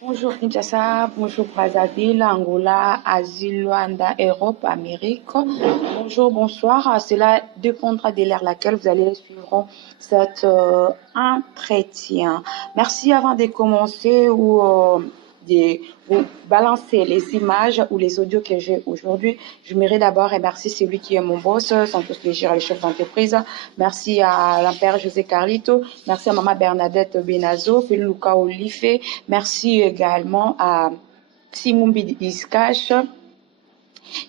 Bonjour Kinshasa, bonjour Brazzaville, Angola, Asie, Luanda, Europe, Amérique. Bonjour, bonsoir. Cela dépendra de l'ère laquelle vous allez suivre cet entretien. Merci avant de commencer ou de vous balancer les images ou les audios que j'ai aujourd'hui. Je voudrais d'abord remercier celui qui est mon boss, Santos Léger, le chef d'entreprise. Merci à l'Impère José Carlito. Merci à Maman Bernadette Benazo, puis Luca Olife. Merci également à Simumbi Iskash,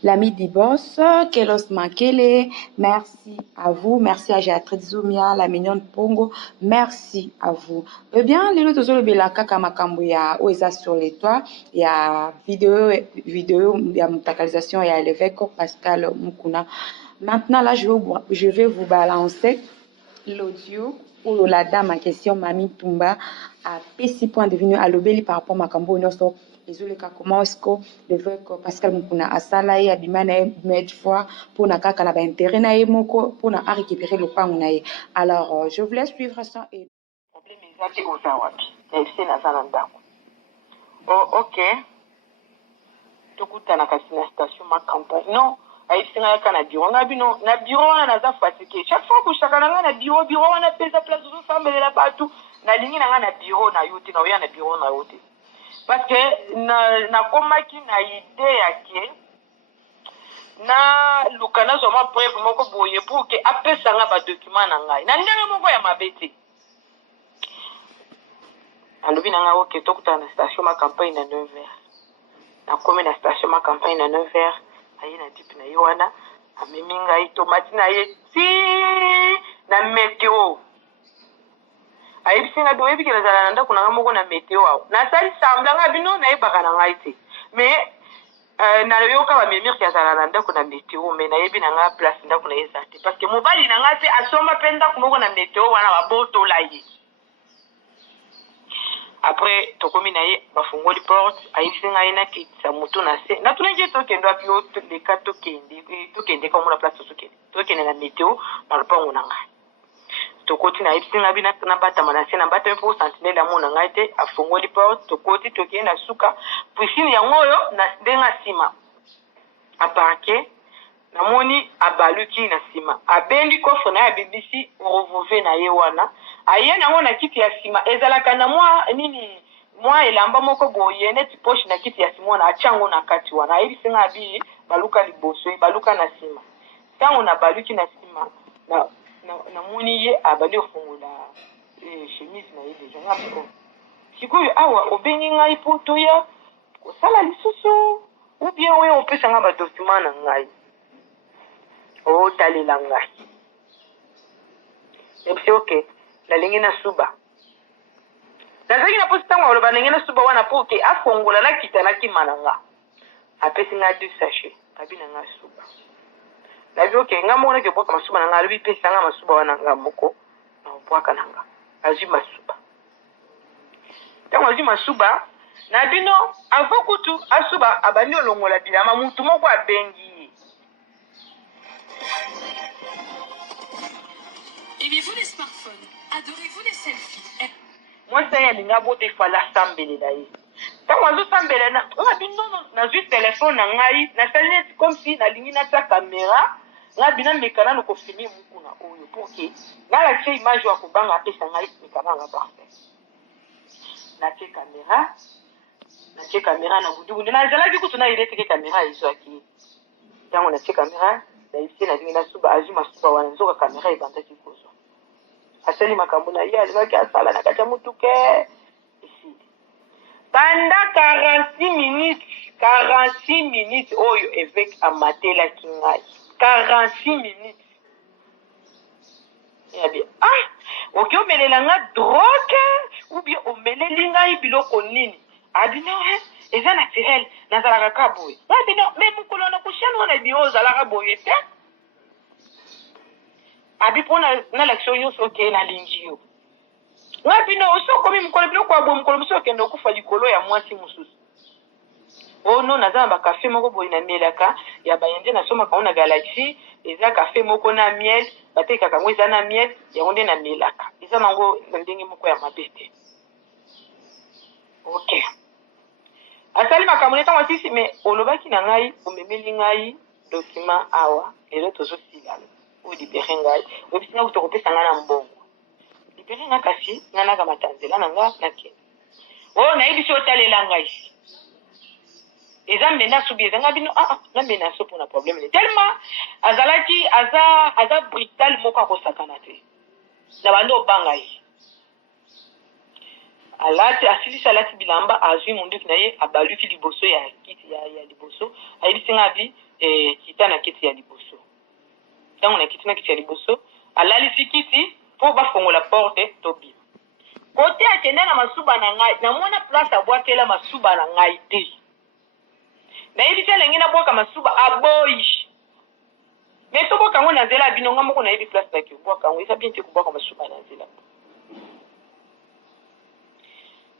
l'ami du boss, Kelos Makele. Merci à vous. Merci à Géatrice Zoumia, la mignonne Pongo. Merci à vous. Eh bien, les autres le belaka kamakambo ya oeza sur les toits. Il y a vidéo, il y a mutakalisation, il y a l'évêque Pascal Mukuna. Maintenant, là, je vais vous balancer l'audio pour la dame en question, Mami Tumba, à PC point devenu à l'obéli par rapport à Makambo Noso. Ezoleka comment est-ce que l'évêque Pascal Mukuna asala ye abima na ye mettre fois pour na kaka na ba intérêt na ye moko pour na récupérer le pango na ye. Alors je vous laisse suivre ça et problème ezaki oza wapi ese naza na ndako. Oh, ok tokutana kasi na station ma campagne non ayibisinga yaka na bureau nga bino na bureau wana naza fatigué chaque fois kushaka na nga na bureau wana pesa place ozofambelela bato nalingi na nga na bureau na yo te na oya na bureau na yo te parce que nakomaki na idée yake na luka nazwama preuve moko boye pour ke apesanga badocument na ngai na ndenge moko ya mabe te alobi na ngai oke tokutana na station ma campagne na 9h nakomi na station ma campagne na 9h aye na dipe na ye wana amemi ngai tomati na ye ti na météo ayebisi ngai boye biki nazala na ndako na ngai moko na météo awa nasali sambla ngai bino nayebaka na ngai te mais nayoka bamemire ke azala na ndako na météo mais nayebi na ngai place ndako na ye eza te parce que mobali na ngai te asomba mpe ndako moko na météo wana babotola ye. Après tokomi na ye bafungoli porte ayebisi ngai nakitisa motu na se natunaki tokende wapi leka tokende kamona place tokende na météo na lopango na ngai tokoti na ayebisi ngai bina nabatama na se nabatami mpo sentinele amo na ngai te afungoli porte tokoti tokende na suka pisine yango oyo na ndenge nsima aparke namoni abaluki na nsima abendi kofre na ye abibisi revolve na ye wana aye nango na kiti ya nsima ezalaka na mwa elamba moko boye neti poche na kiti ya nsima wana atyango na kati wana ayebisi ngai abi baluka liboso baluka na nsima ntango na baluki na nsima namoni ye abali ofungola chemise na ye deja ngapiko sikoyo awa obengi ngai mpo toya kosala lisusu ou bien oyo opesa ngai badocument na ngai otalela ngai ebisi oke nalingi na suba nazalaki na posi ntango aloba ndenge na suba wana mpo oke afongola nakita nakima na nga apesi ngai 2 sachet abi na ngai suba nabi oke nga moko naki obwaka masuba na nga alobi pesa nga masuba wana nga moko na obwaka na nga azwi masuba ntango azwi masuba na bino avant kutu asuba abandi olongola bilama mutu moko abengi ye. Aimez-vous les smartphones? Adorez-vous les selfies? Moi ça yalinga bote fala sambelela ye ntango azosambela nga bino nazwi telefone na ngai nasali neti comme si nalingi natia kamera nga bina mekana nokofilme mokuna oyo porke nalakisa image ya kobanga apesa ngai mekana nga parfait natie kamera na budubunde nazalaki kutu nayeleteke kamera ezwaki ntango natie kamera nayebisi nalingi nasuba azwi masuba wana nzoka kamera ebandaki kozwa asali makambo na ye alingaki asala na kati ya motuke esili pendant 46 minutes oyo évêque amatelaki ngai 46 minutes yabi oke omelela nga drogue ou bien omeleli ngai biloko nini abino eza naturel nazalaka ka boye abino me mokolo na kushani wana ebio ozalaka boye te abi mpo nalakisa oyo nyonso oke nalingi yo nga bino osokomi mokolo biloko ya boye mokolo mosusu okende okufa likolo ya mwasi mosusu ono naza na bakafe moko boye namelaka ya bayende nasomaka ngo na galaxie eza kafe moko na miel batekaka yango eza na miel yango nde namelaka eza nango na ndenge moko ya mabe te ok makambo ntango asisi me olobaki na ngai omemeli ngai document awa lelo tozosilana olibere ngai oyebisi ngai tokopesa ngai na mbongo libere ngai kasi ngai nakamata nzela na nga nakende oyo nayebisi otalela ngai eza mbenda subi ezanga bino na mbenda so mpona problème ne tellement azalaki aza brutal moko akosakana te na bando obanga ye asilisi alati bilamba azwi munduki na ye abaluki liboso ya kiti ya liboso ayebisi nga abi kita na kiti ya liboso ntango na kiti na kiti ya liboso alalisi kiti mpo bafongola porte tobima kote akende na masuba na ngai namona place abwakela masuba na ngai te nayebisi alenge nabwaka masuba aboyi me tobwaka yango na nzela ya bino nga moko nayebi place naki obwaka yango eza bien te kobwaka masuba na nzela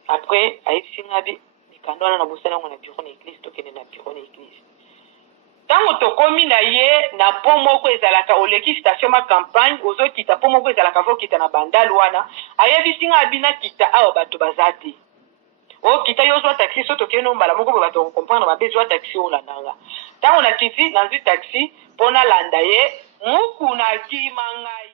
après ayebisi nga bi mikando wana na bosala yango na bureau na église tokende na bureau na église ntango tokomi na ye na po moko ezalaka oleki station ma campagne ozokita po moko ezalaka fo okita na bandale wana ayebisi nga abi nakita awa bato baza te okita yo ozwa taxi so tokende mbala moko bo bato comprendre mabe ezwa taxi olandanga ntango nakiti nazwi taxi mpo nalanda ye muku nakima ngai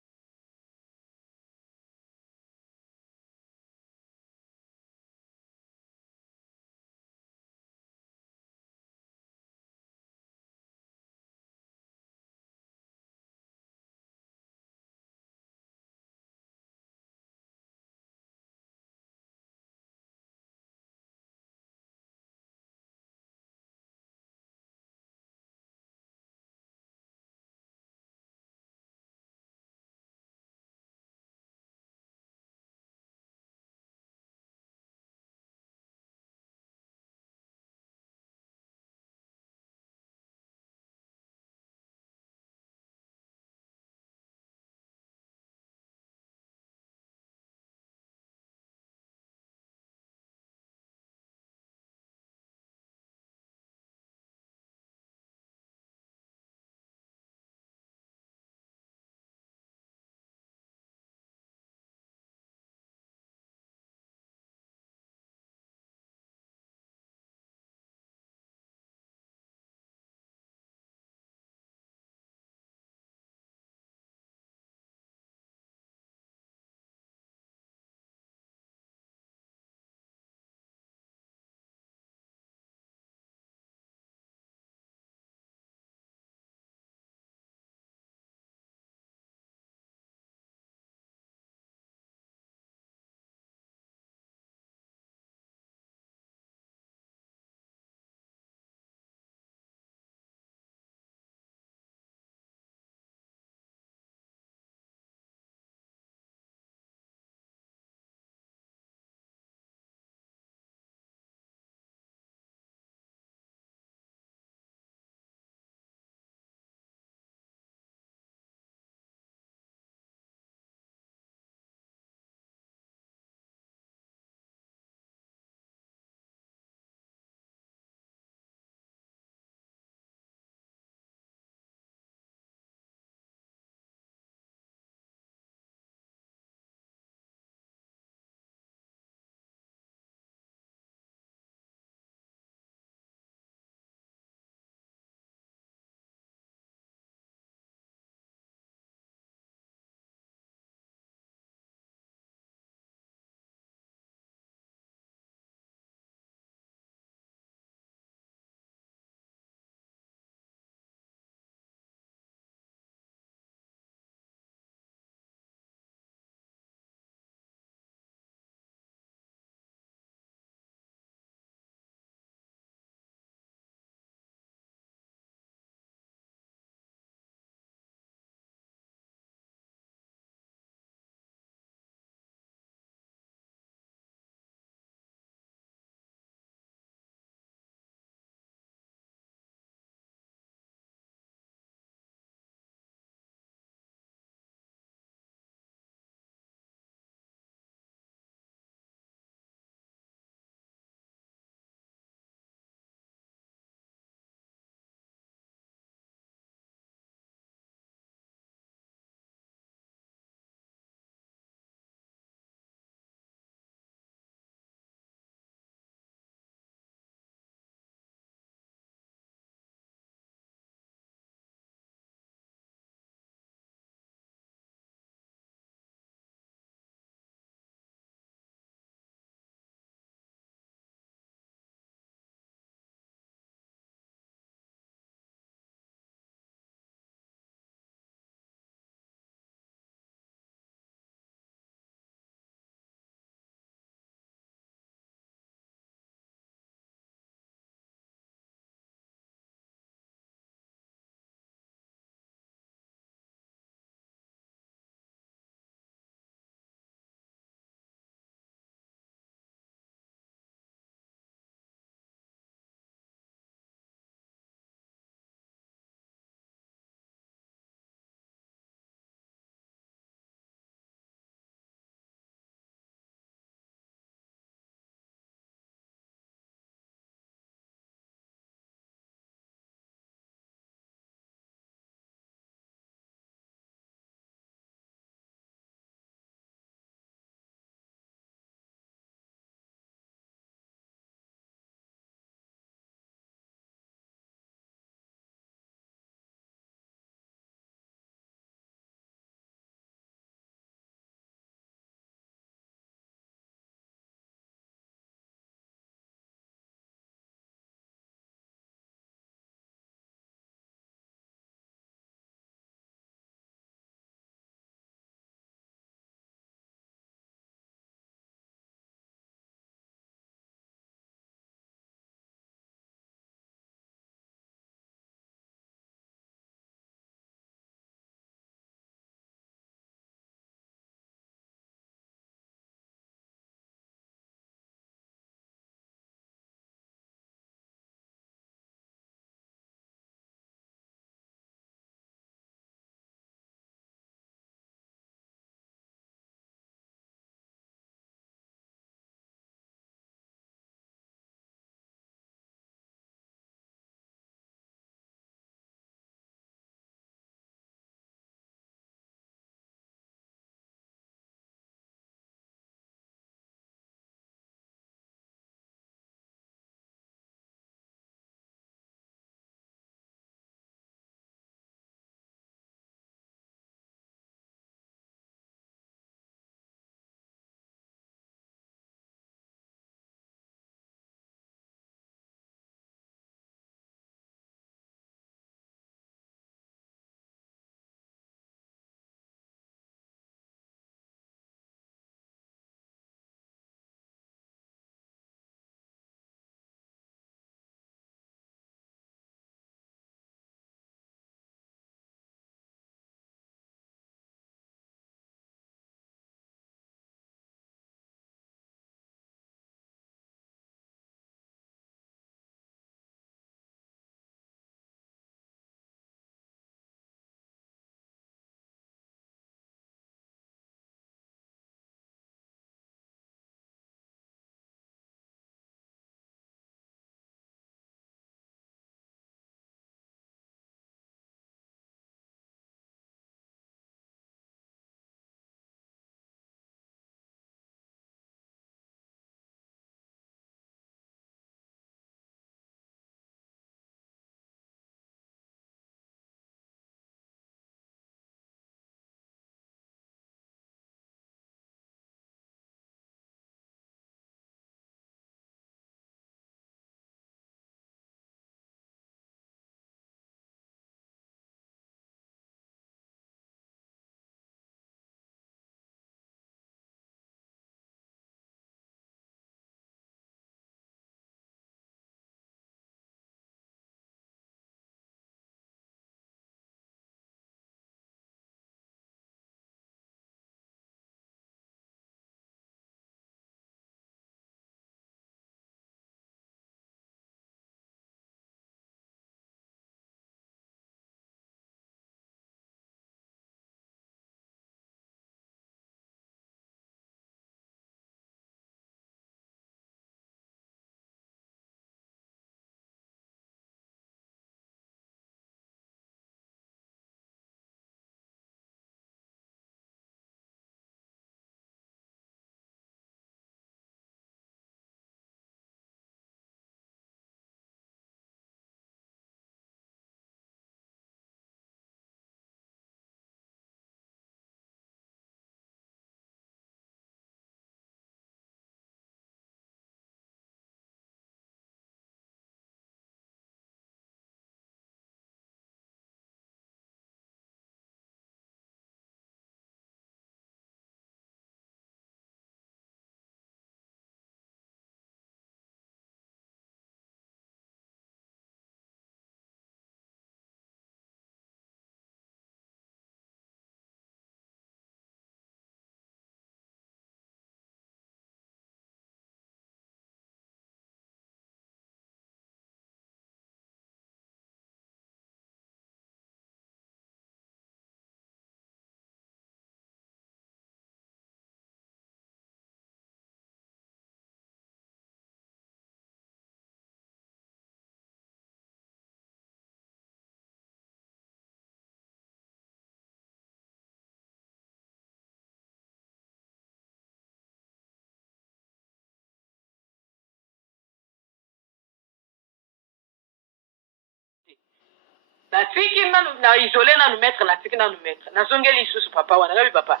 na tiki na isolé na nous mettre na tiki na nous mettre na zongeli sous papa wana ngabi papa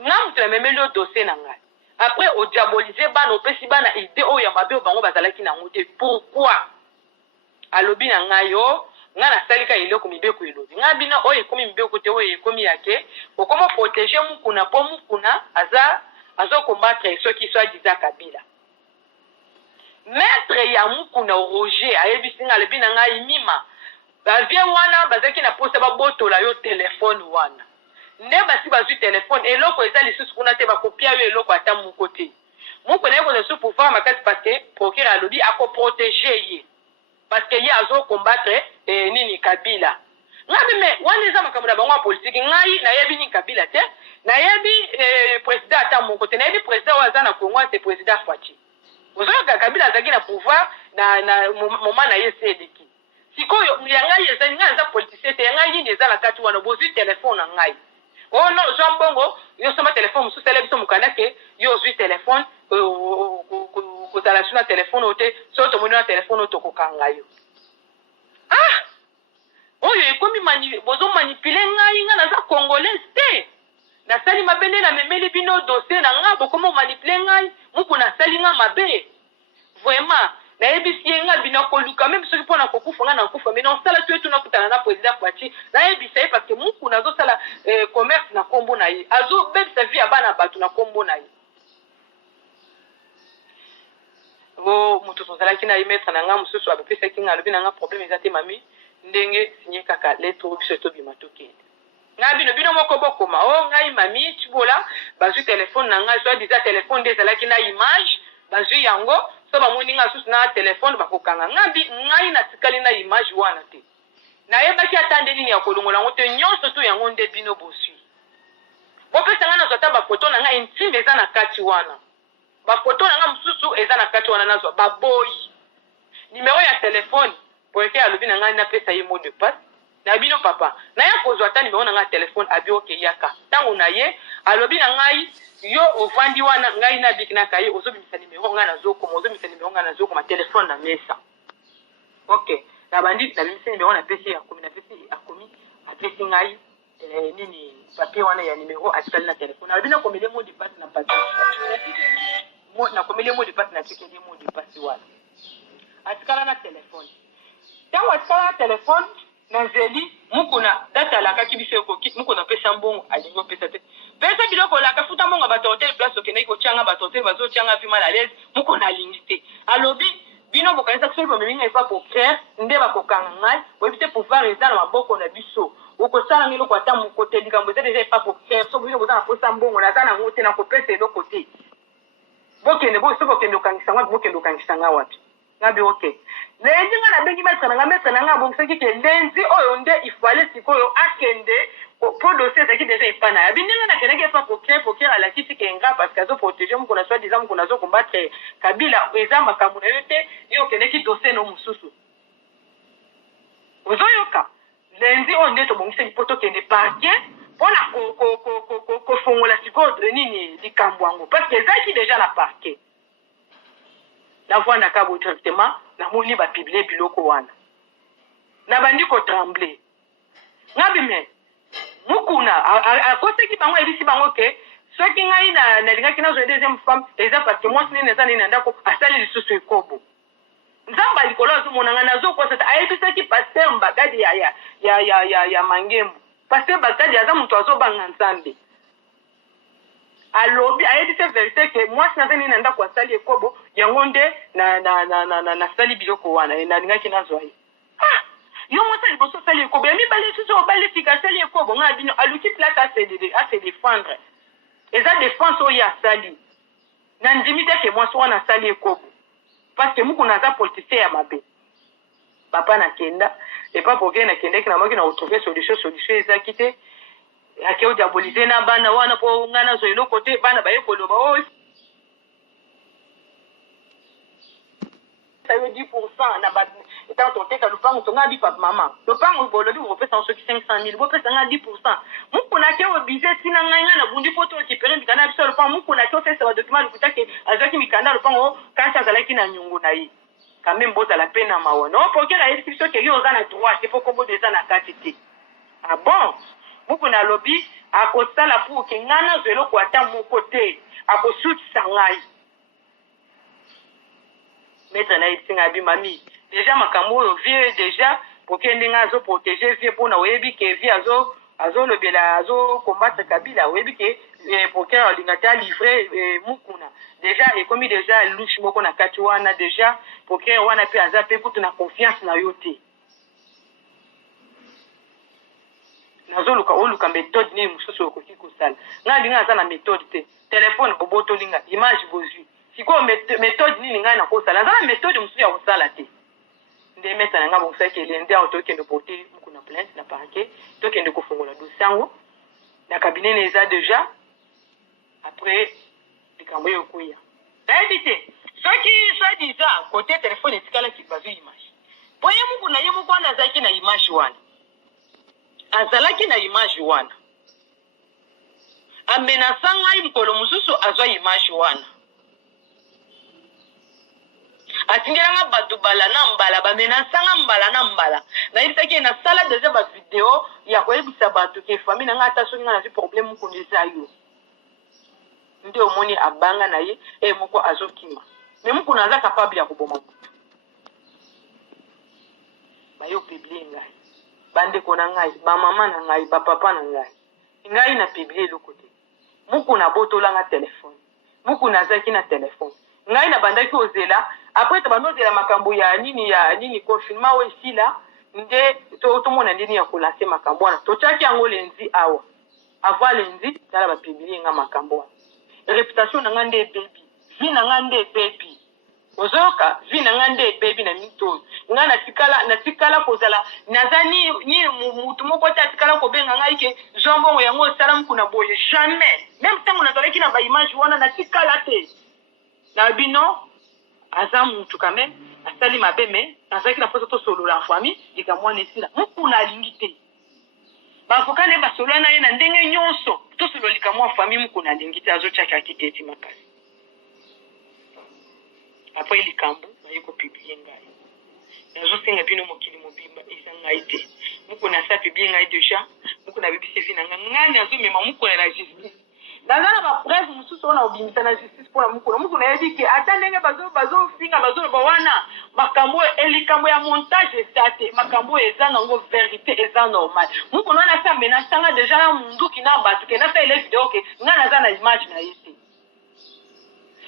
ngam tu même le dossier na ngai après au diaboliser bana opesi bana idée o ya mabe bango bazalaki na ngote pourquoi alobi na ngai yo nga na salika ile ko mibe ko ilobi nga bina o ekomi mibe ko te o ekomi yake o comment protéger mukuna po mukuna azo combattre ceux qui soit diza Kabila maître ya mukuna Roger ayebisi nga lebi na ngai mima bavie wana bazaki na posa babotola yo telefone wana nde basi bazwi telefone eloko eza lisusu kuna te bakopia yo eloko ata moko te moko na ye koza su pouvoir makasi parce que procureur alobi akoprotege ye parce que ye azo combattre nini Kabila ngabi me wana eza makambo na bango ya politike ngai nayebi nini Kabila te nayebi président ata moko te nayebi président oyo aza na Congo c'est président Faci ozoyoka Kabila azalaki na pouvoir na moma na ye seleki sikoyo ya ngai eza ngai eza politicien te ngai nini eza na kati wana bozwi telefone na ngai oh non Jean Bongo yo soma telefone mususu ele biso mukana ke yo ozwi telefone kozala su na telefone ote so tomoni na telefone oyo tokokanga yo oyo ekomi bozo manipule ngai nga naza congolais te nasali mabe nde namemeli bino dossier na nga bokoma manipule ngai muku nasali nga mabe vraiment nayebisi ye nga bina koluka même soki mpona kokufa nga nakufa mais nosala tu etu nakutana na président Faci nayebisa ye parce que muku nazosala commerce na kombo na ye azobebisa vie ya bana bato na kombo na ye moto tozalaki na ye maître na nga mosusu abepesaki nga alobi na nga problème eza te mami ndenge sinye kaka lettre biso etobima tokende nga bino moko bokoma ngai mami tibola bazwi telefone na ngai so diza telefone nde ezalaki na image bazwi yango so bamoni nga susu na telefone bakokanga ngai natikali na image wana te nayebaki ata nde nini ya kolongola yango te nyonso to yango nde bino boswi bopesa nga nazwa ata bafoto na nga intime eza na kati wana bafoto na nga mosusu eza na kati wana nazwa baboyi nimero ya telefone poeke alobi na ngai napesa ye mot de passe na bino papa naya kozwa ata nimero na nga telefone abi oke yaka ntango na ye alobi na ngai yo ovandi wana ngai nabikinaka ye ozobimisa nimero nga nazokoma telefone na mesa ok nabandi nabimisi nimero napesi akomi apesi ngai nini papier wana ya nimero atikali na telefone alobi nakomele mot de passe na papier nakomele mot de passe natikeli mot de passe wana atikala na telefone ntango atikala na telefone nazeli mukuna data alakaki biso ekoki mukuna pesa mbongo alingi opesa te pesa biloko olaka futa mbongo bato hotel place okendeki kotyanga bato hotel bazotyanga vi mal à l'aise mukuna alingi te alobi bino bokanisa soki bomeminga efa procureur nde bakokanga ngai oyebi te pouvoir eza na maboko na biso okosala eloko ata moko te likambo eza deja efa procureur so bino boza na posa mbongo naza nango te nakopesa eloko te bokende so bokende okangisa nga bokende okangisa nga wapi ngabi ok lendi nga nabengi maître na nga abongisaki ke lendi oyo nde ifale sikoyo akende po dossier ezalaki deja epana ya bindenge nakendaki efa procureur alakisi ke nga parce que azoprotege mokona soit disant mokona azocombattre Kabila eza makambo na yo te yo okendeki dossier no mosusu ozoyoka lendi oyo nde tobongisaki po tokende parquet mpona kofongola sikoyo nini likambo yango parce que ezalaki deja na parquet navwanda kabo directement namoni bapiblie biloko wana nabandi kotremble ngabi me mukuna akoseki bango ebisi bango ke soki ngai nalingaki nazwa deuxième femme eza parce que mwasi nini eza nini na ndako asali lisusu ekobo nzambe likolo azomona ngai nazokosa te ayebisaki paster mbagadi ya mangembo paster bagadi aza moto azobanga nzambe alobi ayebisi verité ke mwasi naza nini na ndako asali ekobo yango nde nasali biloko wana nalingaki nazwa ye yo mwasi liboso asali ekobo ya mibale susu obali fika asali ekobo ngai bino aluki place ase défendre eza défense oyo asali na ndimi te ke mwasi wana asali ekobo parce que mukuna aza politicien ya mabe papa nakenda epa poke nakendeki namoki na retrouver solution ezaki te ake odiabolize na bana wana po nga nazwa eloko te bana baye koloba oyo 10% na etant toteka lupango tonga bi papa mama lupango bolobi bopesa soki 500,000 bopesa nga 10% mukuna ke obize tina ngai nga na bundi poto okipere mikanda biso lupango mukuna ke ofesa ba document lukuta ke azaki mikanda lupango kansa azalaki na nyungu na ye quand même boza la peine à mawa non procureur a dit que yo za na droit c'est pour kombo déjà na katiti ah bon muku na lobby akosala pour que ngana zelo ko ata moko te akosutisa ngai maître na isinga bi mami déjà makambo oyo vie déjà pour que ndinga azo protéger vie pour na oyebi ke vie azo lobela azo combattre Kabila oyebi ke procureur lingata livré mukuna déjà et comme déjà louche moko na kati wana déjà procureur wana pe aza pe kutu na confiance na yo te nazoluka oluka méthode ni mususu okoki kosala nga linga aza na méthode te téléphone boboto linga image bozwi siko méthode nini ngai nakosala aza na méthode mususu ya kosala te nde mesa na nga bosaki elende awo tokende porter muku na plainte na parquet tokende kofongola dossier yango na cabinet na eza déjà après likambo oyo koya nayebi te soki soi-disant côté téléphone etikalaki bazwi image po ye muku na ye moko wana azalaki na image wana azalaki na image wana amenasa ngai mokolo mosusu azwa image wana atingelanga bato mbala na mbala bamenasanga mbala na mbala nayebisaki nasala deja bavideo ya koyebisa bato ke famille na ngai ata soki ngai nazwi problème moko eza yo nde omoni abanga na ye moko azokima me mokuna aza capable ya koboma moto bayo publie ngai bandeko na ngai bamama na ngai bapapa na ngai na publie eloko te mokuna abotolanga telefone mokuna azalaki na telefone ngai na bandaki ozela après tabandozela makambo ya nini confinement oyo esila nde tomona ndeni ya kolanse makambo wana totyaki yango lenzi awa avant lenzi tala bapiblie nga makambo wana réputation na nga nde ebebi vi na nga nde ebebi ozoyoka vi na nga nde ebebi na mitoyo nga natikala kozala naza ni mutu moko te atikala kobenga ngai ke zombongo yango osala mokuna boye jamais même ntango nazalaki na baimage wana natikala te na bino aza mutu quand même asali mabe me azalaki na mposa tosolola en famille likambo wana esila mokuna alingi te bavoka ne basolola na ye na ndenge nyonso tosolola likambo en famille mokuna alingi te azotyakaki te eti makasi apres likambo naye kopiblie ngai nazosenga bino mokili mobimba eza ngai te mokuna asa piblie ngai déjà mokuna abebisi vi na ngai nazomema mokuna na justice naza na bapreuve mosusu wana obimisa na justice mpona mokuna yebi ke ata ndenge bazofinga bazoloba wana makambo elikambo ya montage eza te makambo oyo eza nango verité eza normal mokuna wana asa menasanga deja na munduki na bato ke nasa ele video ke nga naza na image na ye te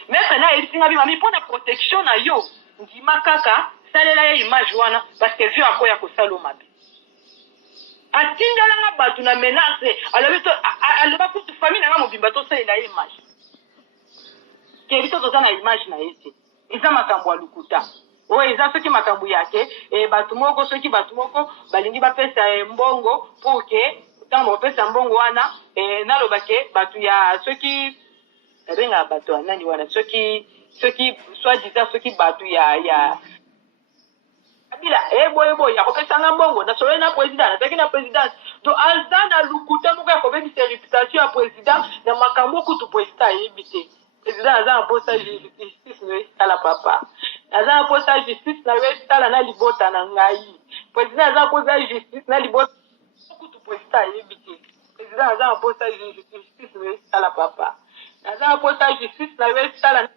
maître na yebisinga bimami mpona protection na yo ndima kaka salela ye image wana parce que vio akoya kosala mabe atingalanga bato na menace aloba kutu famille nanga mobimba tosalela ye image ke biso toza na image na ye te eza makambo ya lukuta oyo eza soki makambo yake bato moko balingi bapesa mbongo pour ke ntango bapesa mbongo wana naloba ke bato ya soki abenga bato ya nani wana soki soi-disant soki bato ya Kabila boy ya kopesanga mbongo na solo na président azaki na présidence donc aza na lukuta moko ya kobebisa réputation ya président na makambo kutu président ayebi te président aza na posa justice na esala papa aza na posa justice na esala na libota na ngai président aza na posa justice na libota kutu président ayebi te président aza na posa justice na esala papa aza na posa justice na esala